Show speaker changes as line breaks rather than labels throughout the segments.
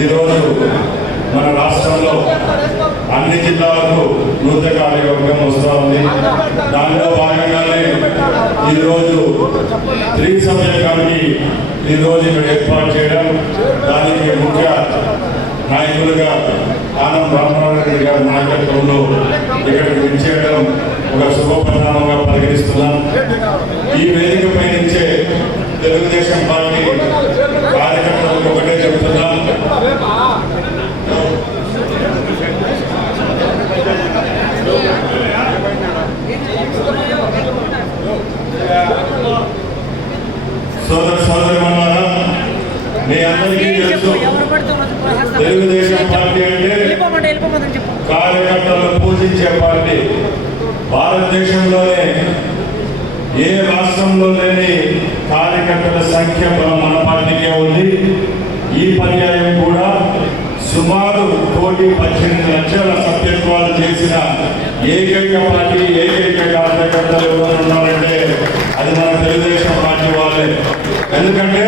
ఈరోజు మన రాష్ట్రంలో అన్ని జిల్లాలకు నూతన కార్యవర్గం వస్తూ ఉంది. దానిలో భాగంగానే ఈరోజు త్రీ సభ్య కమిటీ ఈరోజు ఇక్కడ ఏర్పాటు చేయడం. దానికి ముఖ్య నాయకులుగా ఆనం బ్రహ్మ తెలుగుదేశం పార్టీ అంటే కార్యకర్తలను పూజించే పార్టీ. భారతదేశంలోనే ఏ రాష్ట్రంలో లేని కార్యకర్తల సంఖ్య మన పార్టీకే ఉంది. ఈ పర్యాయం కూడా సుమారు కోటి పద్దెనిమిది లక్షల సభ్యత్వాలు చేసిన ఏకైక పార్టీ ఏకైక కార్యకర్తలు ఎవరు ఉన్నారంటే అది మన తెలుగుదేశం పార్టీ వాళ్ళే. ఎందుకంటే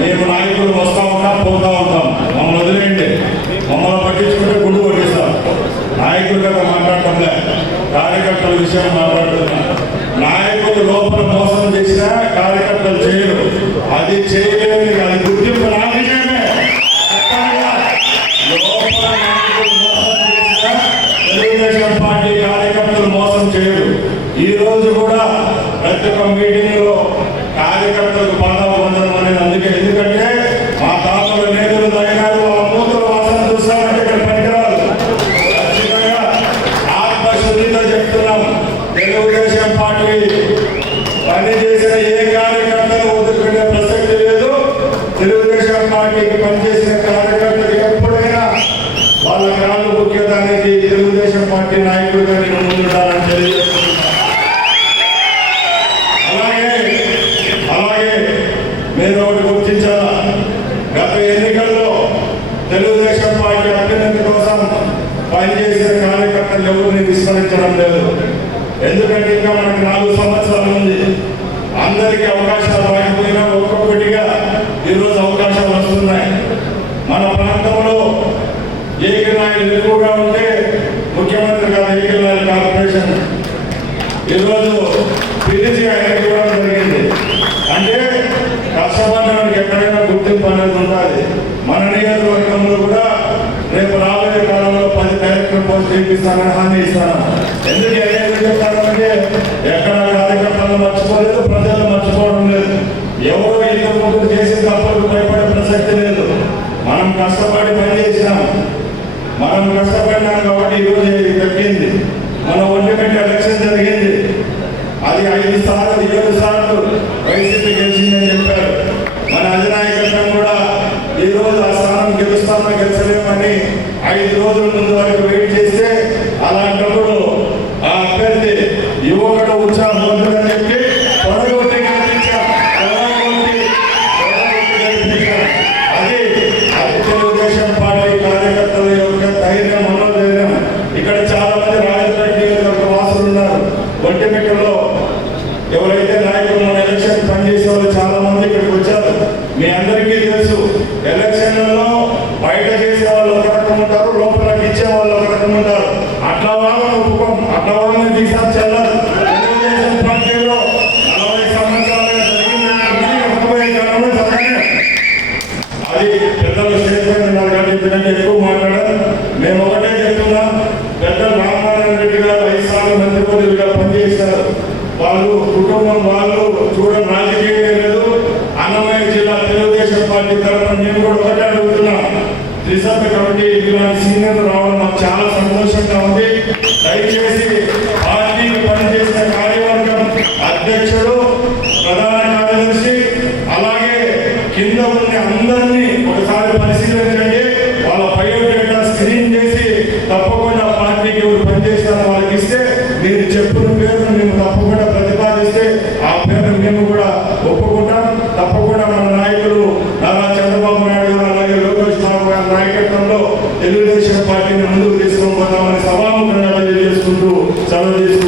మేము నాయకులు నాయకులు లోపల మోసం చేసినా కార్యకర్తలు చేయరు. అది చేయలేదు అది గుర్తింపు నా తెలుగుదేశం పార్టీ కార్యకర్తలు మోసం చేయరు. ఈ రోజు కూడా ప్రతి ఒక్క మీటింగ్లో కార్యకర్తలకు పదవ పొందడం అనేది అందుకే. ఎందుకంటే మా తాతల నేతలు తగినారు ఆ మూతల వాసన చూస్తామంటే ఇక్కడ పనికిరాదు. ఖచ్చితంగా ఆత్మశుద్ధితో చెప్తున్నాం. తెలుగుదేశం పార్టీ పని చేసిన ఏ కార్యకర్తను వదులుకునే ప్రసక్తి లేదు. తెలుగుదేశం పార్టీకి పనిచేసిన కార్యకర్తలు ఎప్పుడైనా వాళ్ళ కాళ్ళు ముఖ్యత అనేది తెలుగుదేశం పార్టీ నాయకుడిగా నేను ముందుంటానని తెలియజేస్తున్నాను. అలాగే అలాగే మీరు ఒకటి గుర్తించాలా? గత ఎన్నికల్లో తెలుగుదేశం పార్టీ అభ్యర్థి కోసం పనిచేసిన కార్యకర్తలు ఎవరిని విస్మరించడం లేదు. ఎందుకంటే ఇంకా మనకు నాలుగు సంవత్సరాలు అందరికీ అవకాశాలు రాకపోయినా ఒక్కొక్కటిగా ఈరోజు అవకాశాలు వస్తున్నాయి. మన ప్రాంతంలో ఏకనాయుడు ఎక్కువగా ఉంటే ముఖ్యమంత్రి గారు ఏకనాయుడు కార్పొరేషన్. ఈరోజు పిలిచి ఆయన ఇవ్వడం జరిగింది. అంటే కష్టపడినవాడికి ఎక్కడైనా గుర్తింపు అనేది ఉండాలి. మన నియోజకవర్గంలో కూడా రేపు రాబోయే కాలంలో పది డైరెక్టర్ పోస్ట్ చేపిస్తానని హామీ ఇస్తాను. ఎందుకంటే జరిగింది. మన ఒంటిపెట్టి ఎలక్షన్ జరిగింది. అది ఐదు సార్లు ఏడు సార్లు వైసీపీ గెలిచిందని చెప్పారు. మన అధినాయకత్వం కూడా ఈ రోజు ఆ స్థానం గెలుస్తామో గెలిచలేమని ఐదు రోజుల ముందు వరకు వెయిట్ చేస్తే వాళ్ళు చూడడం రాజకీయం లేదు. అన్నమయ్య జిల్లా తెలుగుదేశం పార్టీ తరఫున నేను కూడా ఒకటే అడుగుతున్నా. త్రిసభ్య కమిటీ ఇలాంటి సీనియర్లు రావడం నాకు చాలా సంతోషంగా ఉంది. దయచేసి పార్టీకి పనిచేసిన కార్యవర్గం అధ్యక్షుడు ప్రధాన కార్యదర్శి అలాగే కింద ఉన్న అందరినీ ఒకసారి పరిశీలించండి. వాళ్ళ బయోడేటా స్క్రీన్ చేసి తప్పకుండా పార్టీకి ఎవరు పనిచేస్తారో వాళ్ళకి ఇస్తే Então, falando isso